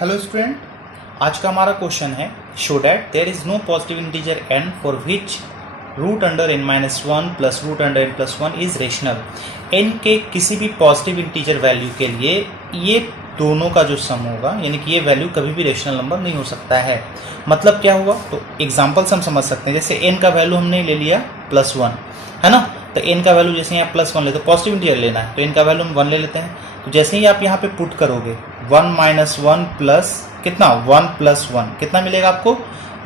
Hello student, आज का हमारा क्वेश्चन है show that there is no positive integer n for which root under n minus one plus root under n plus one is rational. n के किसी भी positive integer value के लिए ये दोनों का जो सम होगा यानी कि ये वैल्यू कभी भी रेशनल नंबर नहीं हो सकता है। मतलब क्या हुआ, तो एग्जाम्पल से हम समझ सकते हैं। जैसे n का वैल्यू हमने ले लिया प्लस वन, है ना, तो n का वैल्यू जैसे यहाँ प्लस वन लेते, पॉजिटिव इंटीजर लेना है तो n का वैल्यू हम वन ले लेते हैं। तो जैसे ही आप यहाँ पे पुट करोगे वन माइनस वन प्लस कितना वन प्लस वन कितना मिलेगा आपको,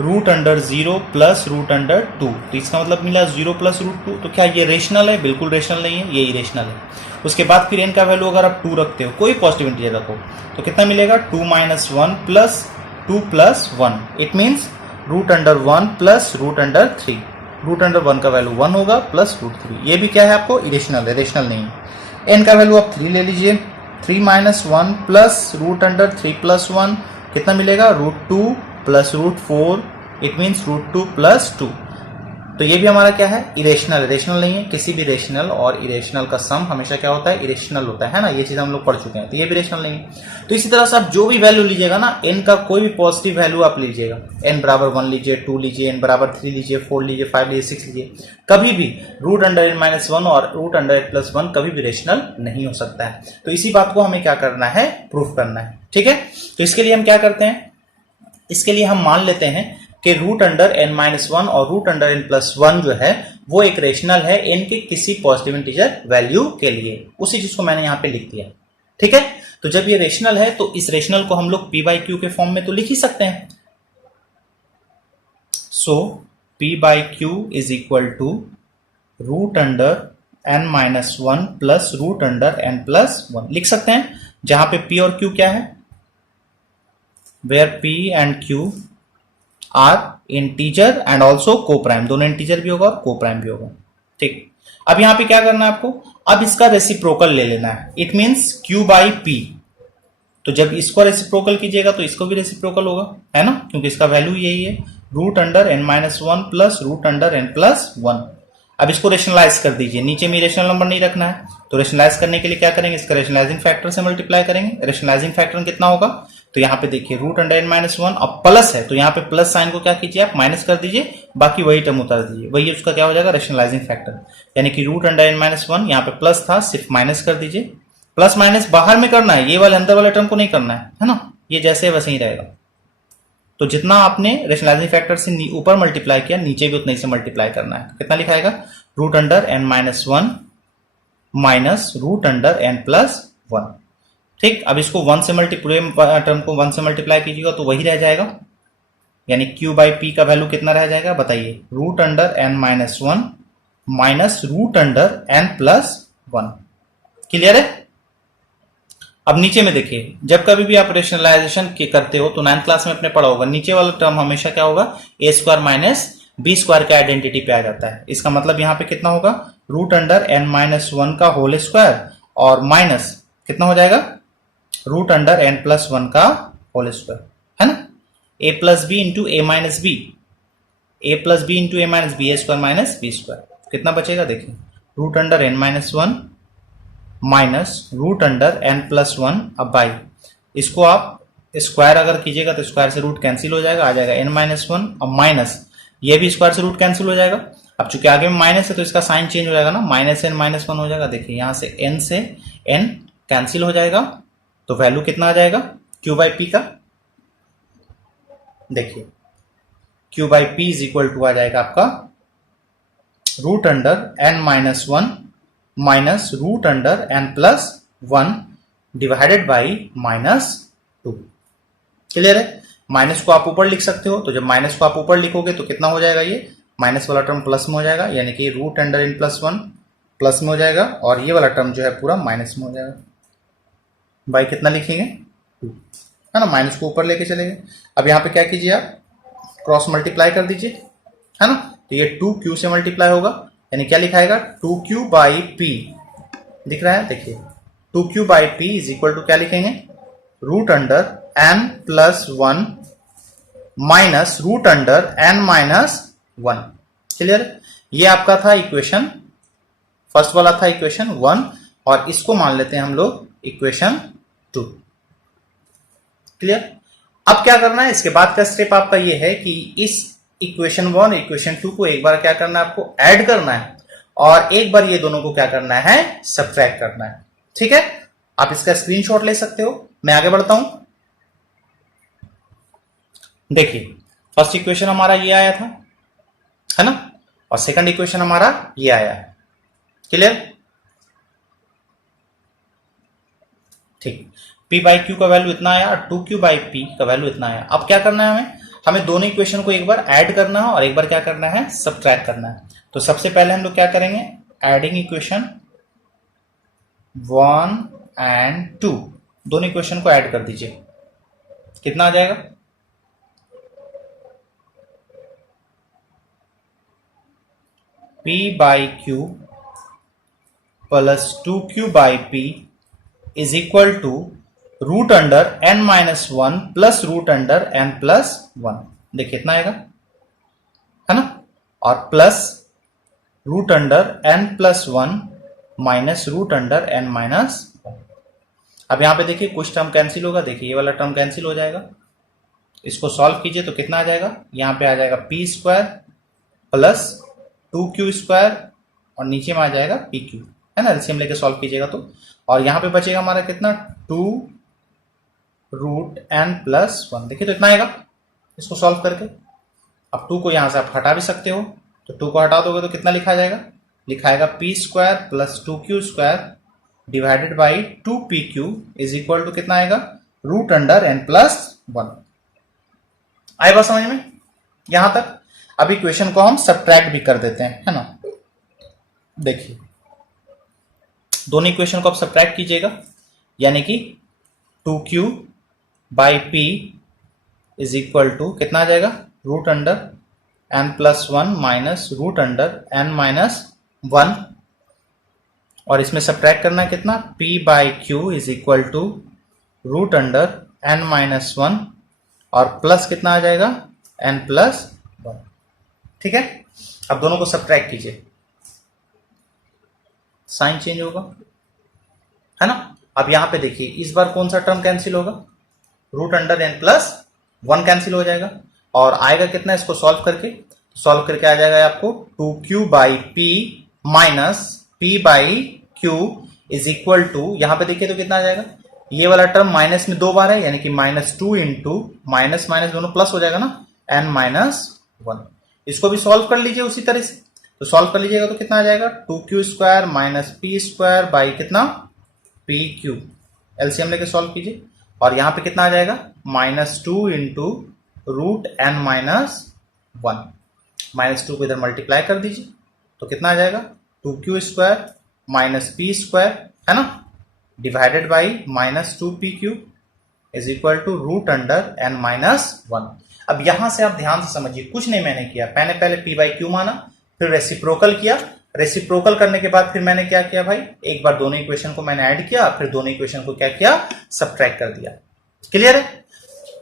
root under zero plus root under two. तो इसका मतलब मिला जीरो प्लस रूट टू। तो क्या ये रेशनल है? बिल्कुल रेशनल नहीं है, ये इरेशनल है। उसके बाद फिर n का वैल्यू अगर आप टू रखते हो, कोई पॉजिटिव इंटीजर रखो, तो कितना मिलेगा, two minus one plus two plus one. It means root under one plus root under three. Root under one का वैल्यू वन होगा प्लस रूट थ्री। ये भी क्या है आपको, इरेशनल है, रेशनल नहीं है। n का वैल्यू आप थ्री ले लीजिए, three minus one plus root under three plus one कितना मिलेगा, root two plus root four. It means root two plus two. तो ये भी हमारा क्या है, इरेशनल है, रेशनल नहीं है। किसी भी रेशनल और इरेशनल का सम हमेशा क्या होता है, इरेशनल होता है ना। ये चीज हम लोग पढ़ चुके हैं, तो ये भी रेशनल नहीं है। तो इसी तरह से आप जो भी वैल्यू लीजिएगा ना, n का कोई भी पॉजिटिव वैल्यू आप लीजिएगा, n बराबर वन लीजिए, टू लीजिए, n बराबर थ्री लीजिए, फोर लीजिए, फाइव लीजिए, सिक्स लीजिए, कभी भी root under n minus one और root under n plus one कभी भी रेशनल नहीं हो सकता है। तो इसी बात को हमें क्या करना है, प्रूफ करना है। ठीक है, तो इसके लिए हम क्या करते हैं, इसके लिए हम मान लेते हैं कि root under n minus one और root under n plus one जो है वो एक रेशनल है n के किसी पॉजिटिव इंटीजर वैल्यू के लिए। उसी चीज को मैंने यहां पे लिख दिया। ठीक है, तो जब ये रेशनल है तो इस रेशनल को हम लोग p बाई क्यू के फॉर्म में तो लिख ही सकते हैं। So p by q is equal to root under n minus one plus root under n plus one लिख सकते हैं, जहां पे p और q क्या है, where p and q are integer and also coprime. दोनों इंटीजर भी होगा और को प्राइम भी होगा। ठीक, अब यहां पे क्या करना है आपको, अब इसका रेसिप्रोकल ले लेना है। It means q by p। तो जब इसको रेसिप्रोकल कीजिएगा तो इसको भी रेसिप्रोकल होगा, है ना, क्योंकि इसका वैल्यू यही है, root under n minus one plus root under n plus one. अब इसको रेशनलाइज कर दीजिए, नीचे में रेशनल नंबर नहीं रखना है, तो रेशनलाइज करने के लिए क्या करेंगे, इसका रेशनलाइजिंग फैक्टर से मल्टीप्लाई करेंगे। रेशनलाइजिंग फैक्टर कितना होगा, तो यहाँ पे देखिए root under n minus one, अब प्लस है तो यहाँ पे प्लस साइन को क्या कीजिए आप माइनस कर दीजिए, बाकी वही टर्म उतार दीजिए, वही उसका क्या हो जाएगा, रेशनलाइजिंग फैक्टर। यानी कि root under n minus one, यहाँ पे प्लस था, सिर्फ माइनस कर दीजिए। प्लस माइनस बाहर में करना है, ये वाले अंदर वाले टर्म को नहीं करना है ना, ये जैसे वैसे ही रहेगा। तो जितना आपने रेशनलाइजिंग फैक्टर से ऊपर मल्टीप्लाई किया, नीचे भी उतना ही से मल्टीप्लाई करना है। कितना लिखाएगा, root under n minus one minus root under n plus one. ठीक, अब इसको वन से पूरे टर्म को वन से मल्टीप्लाई कीजिएगा तो वही रह जाएगा, यानी q बाई p का वैल्यू कितना रह जाएगा बताइए, root under n minus one minus root under n plus one. Clear है। अब नीचे में देखिए, जब कभी भी आप रेशनलाइजेशन करते हो तो 9th क्लास में अपने पढ़ा होगा, नीचे वाला टर्म हमेशा क्या होगा, ए स्क्वायर माइनस बी स्क्वायर के आइडेंटिटी पे आ जाता है। इसका मतलब यहाँ पे कितना होगा, root under n minus one का होल स्क्वायर और माइनस कितना हो जाएगा, root under n plus one का होल स्क्वायर, है ना। a plus b into a minus b, a plus b into a minus b, a square minus b square, कितना बचेगा देखिए, root under n minus one minus root under n plus one. अब by इसको आप square अगर कीजिएगा तो square से रूट कैंसिल हो जाएगा, आ जाएगा n माइनस वन, अब माइनस ये भी स्क्वायर से रूट कैंसिल हो जाएगा। अब चूंकि आगे में माइनस है तो इसका साइन चेंज हो जाएगा ना, माइनस n माइनस वन हो जाएगा। देखिए यहां से n कैंसिल हो जाएगा, तो वैल्यू कितना आ जाएगा q बाई पी का, देखिए q by P is equal to आ जाएगा आपका root under n minus one minus root under n plus one divided by minus two. Clear है। माइनस को आप ऊपर लिख सकते हो, तो जब माइनस को आप ऊपर लिखोगे तो कितना हो जाएगा, ये माइनस वाला टर्म प्लस में हो जाएगा, यानी कि root under n plus one plus में हो जाएगा, और ये वाला टर्म जो है पूरा माइनस में हो जाएगा। बाई कितना लिखेंगे, टू, है ना, माइनस को ऊपर लेके चलेंगे। अब यहाँ पे क्या कीजिए आप क्रॉस मल्टीप्लाई कर दीजिए, है ना, तो ये टू क्यू से मल्टीप्लाई होगा, यानी क्या लिखाएगा, टू क्यू बाई पी दिख रहा है, देखिए two q by P is equal to क्या लिखेंगे, root under n plus one minus root under n minus one. Clear, ये आपका था इक्वेशन, फर्स्ट वाला था इक्वेशन वन, और इसको मान लेते हैं हम लोग इक्वेशन टू। क्लियर। अब क्या करना है, इसके बाद का स्टेप आपका ये है कि इस इक्वेशन 1 इक्वेशन 2 को एक बार क्या करना है, आपको ऐड करना है और एक बार ये दोनों को क्या करना है, सब्ट्रैक्ट करना है। ठीक है, आप इसका स्क्रीनशॉट ले सकते हो। मैं आगे बढ़ता हूं। देखिए, फर्स्ट इक्वेशन हमारा ये आया था, है ना, और सेकंड इक्वेशन हमारा ये आया है। क्लियर? ठीक, p बाई क्यू का वैल्यू इतना आया और 2q बाई पी का वैल्यू इतना आया। अब क्या करना है, हमें दोनों इक्वेशन को एक बार ऐड करना है और एक बार क्या करना है, सब्ट्रैक्ट करना है। तो सबसे पहले हम लोग क्या करेंगे, एडिंग इक्वेशन 1 एंड 2, दोनों इक्वेशन को ऐड कर दीजिए। कितना आ जाएगा, p by q plus 2q by P is equal to root under n minus 1 plus root under n plus 1। देखिए इतना आएगा, है ना, और plus root under n plus 1 minus root under n minus 1। अब यहां पे देखिए कुछ टर्म कैंसिल होगा, देखिए ये वाला टर्म कैंसिल हो जाएगा। इसको सॉल्व कीजिए तो कितना आ जाएगा, यहां पे आ जाएगा P square plus 2q square और नीचे में आ जाएगा पी क्यू, है ना, एलसीएम लेके सॉल्व कीजिएगा तो। और यहां पे बचेगा हमारा कितना, 2 रूट n प्लस 1। देखिए तो इतना आएगा इसको सॉल्व करके। अब 2 को यहां से आप हटा भी सकते हो, तो 2 को हटा दोगे तो कितना लिखा जाएगा, लिखा आएगा p square plus 2q square divided by 2pq is equal to कितना आएगा, रूट अंडर n प्लस 1। आए बात समझ में यहां तक? अब इक्वेशन को हम सब्ट्रैक्ट भी कर देते हैं, है ना। देखिए दोनों इक्वेशन को आप सब्ट्रैक्ट कीजिएगा, यानी कि 2q by P is equal to कितना आ जाएगा, root under n plus 1 minus root under n minus 1। और इसमें सब्ट्रैक्ट करना है कितना, p by q is equal to root under n minus 1 और प्लस कितना आ जाएगा, n प्लस 1। ठीक है, अब दोनों को सब्ट्रैक्ट कीजिए, साइन चेंज होगा, है ना। अब यहां पे देखिए इस बार कौन सा टर्म कैंसिल होगा, root under n plus 1 cancel हो जाएगा और आएगा कितना, इसको सॉल्व करके आ जाएगा आपको 2q by p minus p by q is equal to, यहां पे देखिए तो कितना आ जाएगा, ये वाला टर्म माइनस में 2 बार है, यानी कि माइनस 2 इंटू माइनस माइनस दोनों प्लस हो जाएगा ना, n माइनस 1। इसको भी सॉल्व कर लीजिए उसी तरह से, तो सॉल्व कर लीजिएगा तो कितना आ जाएगा, 2q square minus p square by कितना, पी क्यू। एलसीएम लेके सॉल्व कीजिए और यहां पे कितना आ जाएगा, minus 2 into root n minus 1। Minus 2 को इधर मल्टीप्लाई कर दीजिए तो कितना आ जाएगा, 2q square minus p square, है ना, divided by minus 2pq is equal to root under n minus 1। अब यहां से आप ध्यान से समझिए, कुछ नहीं मैंने किया, मैंने पहले p बाई क्यू माना, फिर रेसिप्रोकल किया, रेसिप्रोकल करने के बाद फिर मैंने क्या किया भाई, एक बार दोनों इक्वेशन को मैंने ऐड किया, फिर दोनों इक्वेशन को क्या किया, सब्ट्रैक्ट कर दिया। क्लियर है?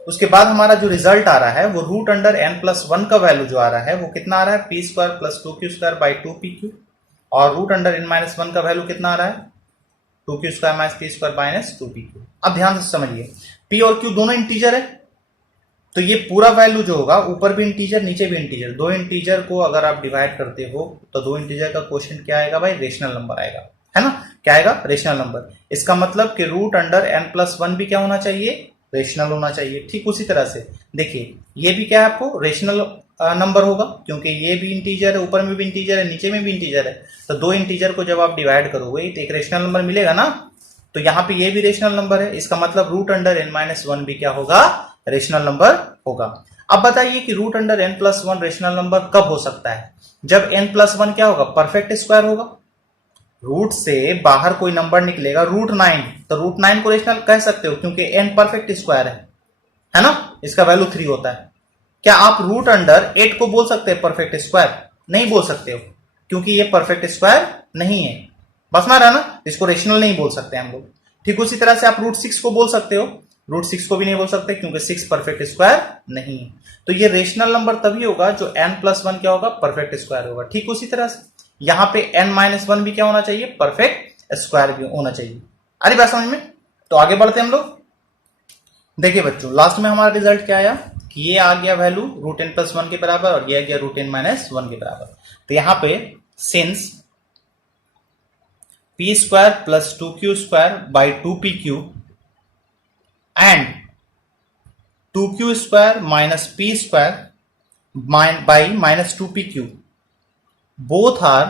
उसके बाद हमारा जो रिजल्ट आ रहा है वो रूट अंडर n प्लस 1 का वैल्यू जो आ रहा है वो कितना आ रहा है, P square plus 2q square by 2pq, और रूट अंडर n माइनस 1 का वैल्यू कितना आ रहा है, 2q square minus p square minus 2pq। अब ध्यान से समझिए, p और q दोनों इंटीजर है, तो ये पूरा वैल्यू जो होगा ऊपर भी इंटीजर नीचे भी इंटीजर, दो इंटीजर को अगर आप डिवाइड करते हो तो दो इंटीजर का क्वोशिएंट क्या आएगा भाई, रेशनल नंबर आएगा, है ना। क्या आएगा, रेशनल नंबर। इसका मतलब कि रूट अंडर n प्लस 1 भी क्या होना चाहिए, रेशनल होना चाहिए। ठीक उसी तरह से देखिए ये भी क्या है, आपको रेशनल नंबर होगा, क्योंकि ये भी इंटीजर है, ऊपर में भी इंटीजर है, नीचे में भी इंटीजर है, तो दो इंटीजर को जब आप डिवाइड करोगे तो एक रेशनल नंबर मिलेगा ना, तो यहाँ पे ये भी रेशनल नंबर है, इसका मतलब रूट अंडर n माइनस 1 भी क्या होगा, रेशनल नंबर होगा। अब बताइए कि root under n plus 1 rational number कब हो सकता है, जब n प्लस 1 क्या होगा, परफेक्ट स्क्वायर होगा। रूट से बाहर कोई नंबर निकलेगा रूट 9, तो रूट 9 को रेशनल कह सकते हो क्योंकि n परफेक्ट स्क्वायर है ना, इसका वैल्यू 3 होता है। क्या आप रूट अंडर 8 को बोल सकते हैं परफेक्ट स्क्वायर, नहीं बोल सकते हो, क्योंकि ये परफेक्ट स्क्वायर नहीं है, बस ना रहा ना, इसको रेशनल नहीं बोल सकते हम लोग। ठीक उसी तरह से आप रूट 6 को बोल सकते हो, रूट 6 को भी नहीं बोल सकते क्योंकि 6 परफेक्ट स्क्वायर नहीं है। तो ये रेशनल नंबर तभी होगा जो n प्लस 1 क्या होगा, परफेक्ट स्क्वायर होगा। ठीक उसी तरह से यहां पे n माइनस 1 भी क्या होना चाहिए, परफेक्ट स्क्वायर भी होना चाहिए। अरे बात समझ में? तो आगे बढ़ते हैं हम लोग। देखिए बच्चों, लास्ट में हमारा रिजल्ट क्या आया कि ये आ गया value root n plus one के बराबर और ये आ गया रूट एन माइनस वन के बराबर। तो यहां पे since p square plus two q square by two p q and two q square minus p square by minus two p q both are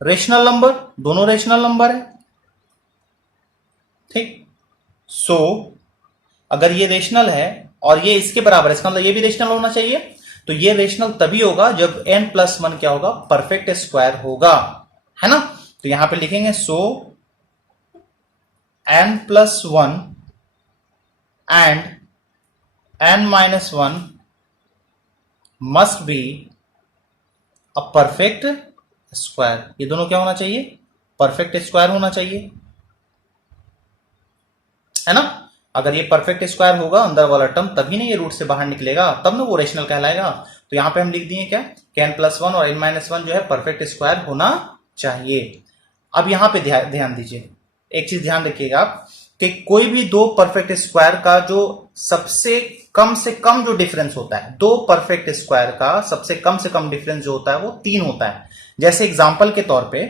rational number, दोनों rational number है। ठीक, सो अगर ये रेशनल है और ये इसके बराबर है, इसका मतलब ये भी रेशनल होना चाहिए। तो ये रेशनल तभी होगा जब n प्लस वन क्या होगा, परफेक्ट स्क्वायर होगा, है ना। तो यहां पे लिखेंगे सो n plus one and n minus one must be a perfect square. ये दोनों क्या होना चाहिए, परफेक्ट स्क्वायर होना चाहिए, है ना। अगर ये परफेक्ट स्क्वायर होगा अंदर वाला टर्म, तभी ना ये रूट से बाहर निकलेगा, तब ना वो रेशनल कहलाएगा। तो यहां पे हम लिख दिए क्या कि n प्लस वन और n माइनस वन जो है परफेक्ट स्क्वायर होना चाहिए। अब यहां पे ध्यान दीजिए, एक चीज ध्यान रखिएगा आप कि कोई भी दो परफेक्ट स्क्वायर का जो सबसे कम से कम जो डिफरेंस होता है, दो परफेक्ट स्क्वायर का सबसे कम डिफरेंस जो होता है वो 3 होता है। जैसे एग्जांपल के तौर पे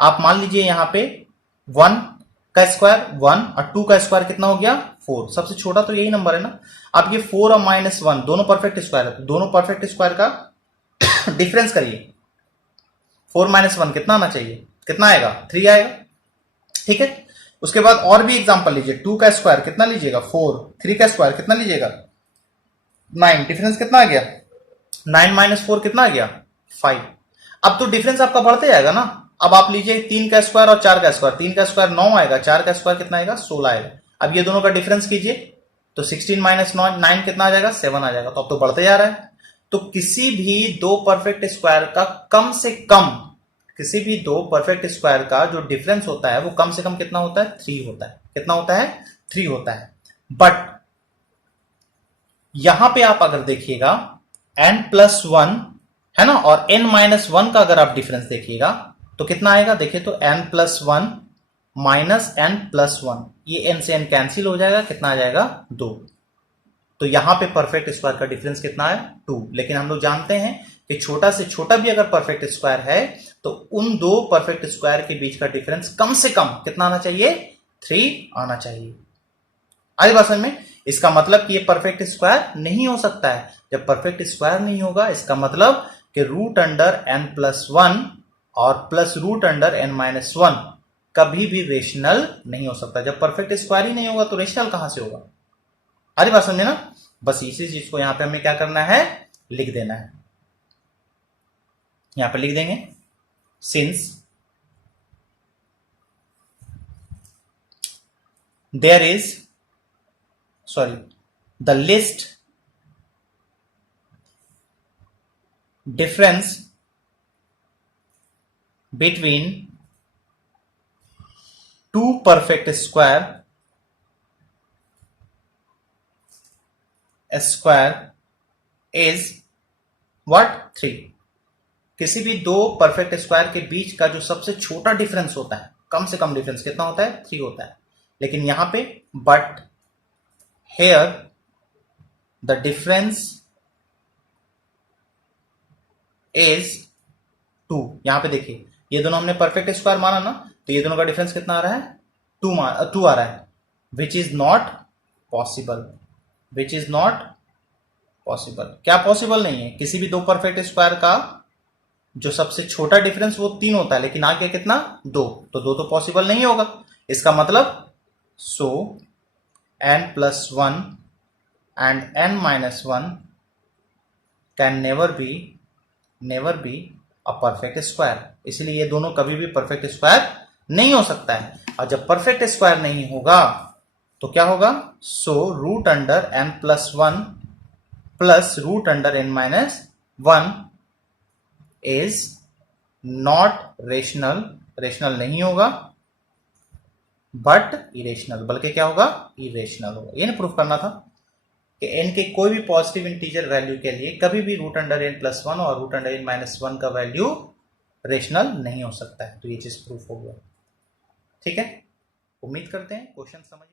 आप मान लीजिए यहां पे 1 का स्क्वायर 1 और 2 का स्क्वायर कितना हो गया 4, सबसे छोटा तो यही नंबर है ना। अब ये 4 और माइनस वन दोनों परफेक्ट स्क्वायर है, तो दोनों परफेक्ट स्क्वायर का डिफरेंस करिए। 4 माइनस वन कितना आना चाहिए, कितना आएगा 3 आएगा, ठीक है। उसके बाद और भी एग्जांपल लीजिए, 2 का स्क्वायर कितना लीजिएगा 4, 3 का स्क्वायर कितना लीजिएगा 9, डिफरेंस कितना आ गया 9 माइनस 4 कितना आ गया 5। अब तो डिफरेंस आपका बढ़ते जाएगा ना। अब आप लीजिए 3 का स्क्वायर और 4 का स्क्वायर, 3 का स्क्वायर 9 आएगा, 4 का स्क्वायर कितना आएगा 16 आएगा। अब ये दोनों का डिफरेंस कीजिए तो 16 माइनस 9 कितना आ जाएगा 7 आ जाएगा। तो अब तो बढ़ते जा रहा है। तो किसी भी दो परफेक्ट स्क्वायर का कम से कम, किसी भी दो परफेक्ट स्क्वायर का जो डिफरेंस होता है वो कम से कम कितना होता है 3 होता है। कितना होता है 3 होता है। बट यहां पे आप अगर देखिएगा n प्लस वन है ना, और n माइनस वन का अगर आप डिफरेंस देखिएगा तो कितना आएगा, देखिए तो n plus one minus n plus one, ये n से n कैंसिल हो जाएगा, कितना आ जाएगा 2। तो यहां पे परफेक्ट स्क्वायर का डिफरेंस कितना है 2। लेकिन हम लोग जानते हैं कि छोटा से छोटा भी अगर परफेक्ट स्क्वायर है तो उन दो परफेक्ट स्क्वायर के बीच का डिफरेंस कम से कम कितना आना चाहिए 3 आना चाहिए। आई बात समझ में। इसका मतलब कि ये परफेक्ट स्क्वायर नहीं हो सकता है। जब परफेक्ट स्क्वायर नहीं होगा इसका मतलब कि root under n plus one और plus root under n minus one कभी भी रेशनल नहीं हो सकता। जब परफेक्ट स्क्वायर ही नहीं होगा तो रेशनल कहां से होगा। अरे बात समझे ना। बस इसी चीज को यहां पे हमें क्या करना है, लिख देना है। यहां पे लिख देंगे since there is the list difference between two perfect square is what 3। किसी भी दो परफेक्ट स्क्वायर के बीच का जो सबसे छोटा डिफरेंस होता है, कम से कम डिफरेंस कितना होता है 3 होता है। लेकिन यहां पे but here the difference is 2। यहां पे देखिए ये दोनों हमने परफेक्ट स्क्वायर माना ना, तो ये दोनों का डिफरेंस कितना आ रहा है 2 आ रहा है, which is not possible. Which is not possible, क्या पॉसिबल नहीं है। किसी भी दो परफेक्ट स्क्वायर का जो सबसे छोटा डिफरेंस वो 3 होता है, लेकिन आ गया कितना 2, तो 2 तो पॉसिबल नहीं होगा। इसका मतलब सो n plus 1 and n minus 1 can never be a perfect square। इसलिए ये दोनों कभी भी परफेक्ट स्क्वायर नहीं हो सकता है। और जब परफेक्ट स्क्वायर नहीं होगा तो क्या होगा, so root under n plus one plus root under n minus one is not rational. Rational नहीं होगा बट इरेशनल, बल्कि क्या होगा इरेशनल होगा। ये ना प्रूफ करना था कि n के कोई भी पॉजिटिव इंटीजर वैल्यू के लिए कभी भी root under n plus one और root under n minus one का वैल्यू रेशनल नहीं हो सकता है। तो ये चीज प्रूफ हो गया। ठीक है, उम्मीद करते हैं क्वेश्चन समझ